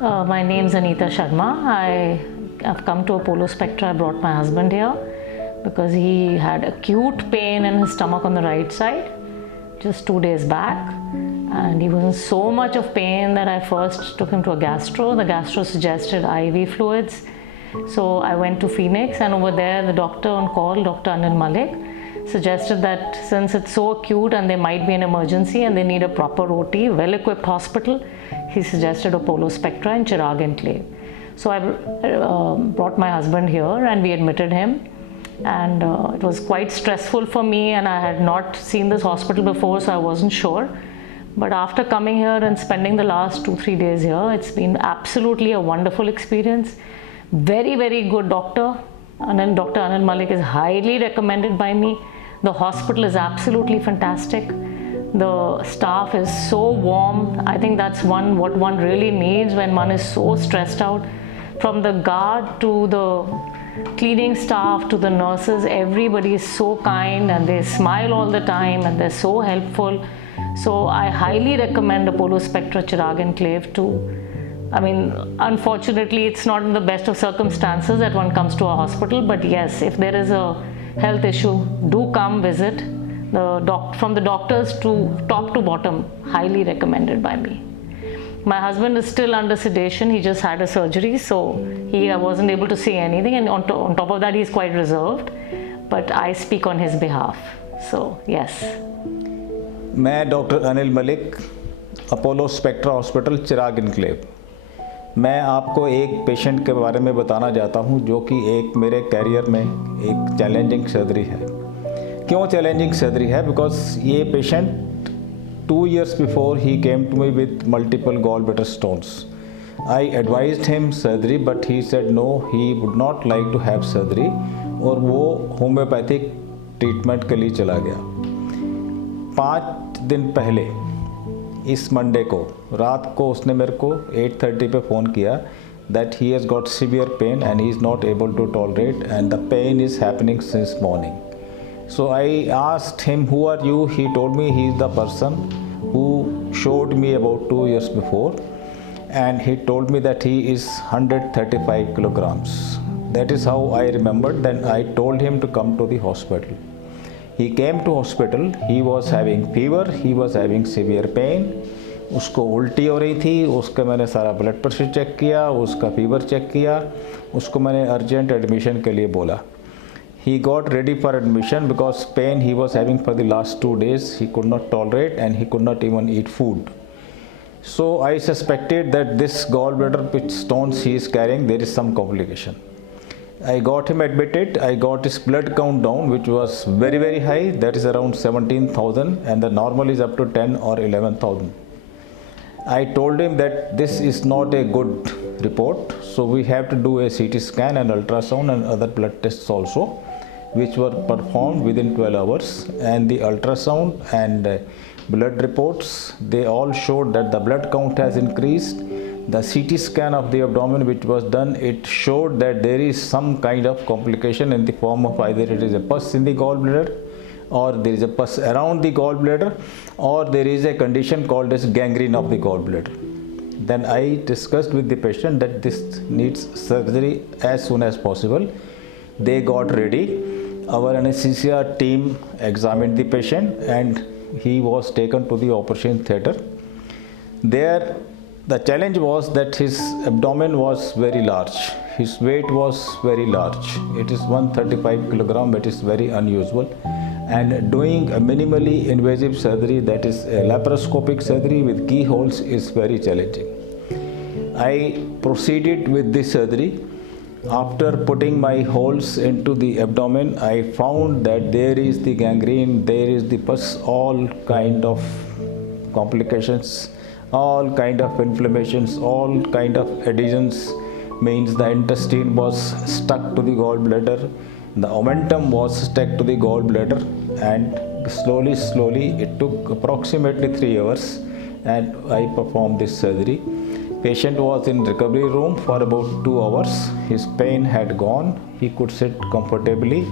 My name's Anita Sharma. I've come to Apollo Spectra. I brought my husband here because he had acute pain in his stomach on the right side just 2 days back, and he was in so much of pain that I first took him to a gastro. The gastro suggested IV fluids, so I went to Phoenix, and over there the doctor on call, Dr. Anil Malik, suggested that since it's so acute and there might be an emergency and they need a proper OT, well-equipped hospital, he suggested Apollo Spectra in Chirag Enclave. So I brought my husband here and we admitted him, and it was quite stressful for me, and I had not seen this hospital before, so I wasn't sure. But after coming here and spending the last 2-3 days here, it's been absolutely a wonderful experience. Very, very good doctor. And then Dr. Anil Malik is highly recommended by me. The hospital is absolutely fantastic. The staff is so warm. I think that's what one really needs when one is so stressed out. From the guard to the cleaning staff to the nurses, everybody is so kind and they smile all the time and they're so helpful. So I highly recommend Apollo Spectra Chirag Enclave too. I mean, unfortunately, it's not in the best of circumstances that one comes to a hospital, but yes, if there is a health issue, do come visit. From the doctors to top to bottom, highly recommended by me. My husband is still under sedation. He just had a surgery, so he wasn't able to say anything, and on top of that, he's quite reserved, but I speak on his behalf. So, yes. मैं doctor Anil Malik, Apollo Spectra hospital Chirag Enclave. मैं आपको एक patient के बारे में बताना चाहता हूं जो कि एक मेरे कैरियर में एक चैलेंजिंग सर्जरी है। क्यों चैलेंजिंग सर्जरी है? बिकॉज ये patient 2 years before he came to me with multiple gallbladder stones. I advised him surgery, but he said no, he would not like to have surgery, और वो homeopathic treatment के लिए चला गया। 5 दिन पहले इस मंडे को रात को उसने मेरे को 8:30 पे फ़ोन किया that he has got severe pain and he is not able to tolerate and the pain is happening since morning. So I asked him, who are you? He told me he is the person who showed me about 2 years before, and he told me that he is 135 kilograms. That is how I remembered. Then I told him to come to the hospital. He came to hospital. He was having fever. He was having severe pain. उसको उल्टी हो रही थी। उसका मैंने सारा blood pressure check किया, उसका फीवर चेक किया, उसको मैंने अर्जेंट एडमिशन के लिए बोला। He got ready for admission because pain he was having for the last 2 days. He could not tolerate and he could not even eat food. So I suspected that this gallbladder with stones he is carrying, there is some complication. I got him admitted. I got his blood count down, which was very, very high. That is around 17,000, and the normal is up to 10 or 11,000. I told him that this is not a good report, so we have to do a CT scan and ultrasound and other blood tests also, which were performed within 12 hours, and the ultrasound and blood reports, they all showed that the blood count has increased. The CT scan of the abdomen which was done, it showed that there is some kind of complication in the form of either it is a pus in the gallbladder, or there is a pus around the gallbladder, or there is a condition called as gangrene of the gallbladder. Then I discussed with the patient that this needs surgery as soon as possible. They got ready. Our anesthesia team examined the patient and he was taken to the operation theatre. There the challenge was that his abdomen was very large. His weight was very large. It is 135 kilogram. It is very unusual. And doing a minimally invasive surgery, that is a laparoscopic surgery with keyholes, is very challenging. I proceeded with this surgery. After putting my holes into the abdomen, I found that there is the gangrene, there is the pus, all kind of complications, all kind of inflammations, all kind of adhesions, means the intestine was stuck to the gallbladder, the omentum was stuck to the gallbladder, and slowly it took approximately 3 hours and I performed this surgery. Patient was in recovery room for about 2 hours. His pain had gone. He could sit comfortably.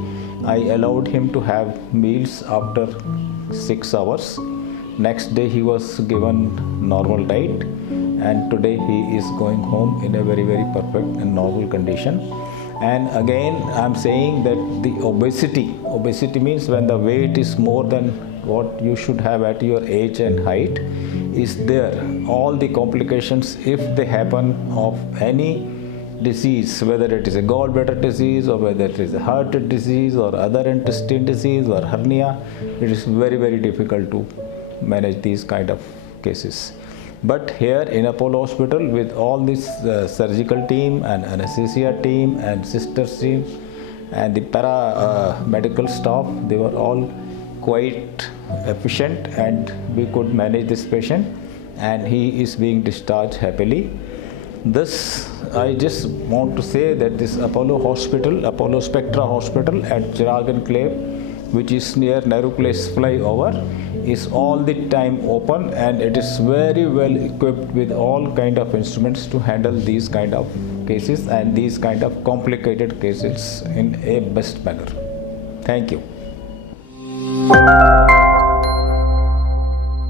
I allowed him to have meals after 6 hours. Next day he was given normal diet. and today he is going home in a very, very perfect and normal condition. And again, I'm saying that the obesity means when the weight is more than what you should have at your age and height is there. All the complications, if they happen of any disease, whether it is a gallbladder disease or whether it is a heart disease or other intestine disease or hernia, it is very, very difficult to manage these kind of cases. But here in Apollo Hospital, with all this surgical team and anesthesia team and sisters team and the medical staff, they were all quite efficient and we could manage this patient, and he is being discharged happily. This, I just want to say that this Apollo Hospital, Apollo Spectra Hospital at Chirag Enclave, which is near Nehru Place flyover, is all the time open, and it is very well equipped with all kind of instruments to handle these kind of cases and these kind of complicated cases in a best manner. Thank you.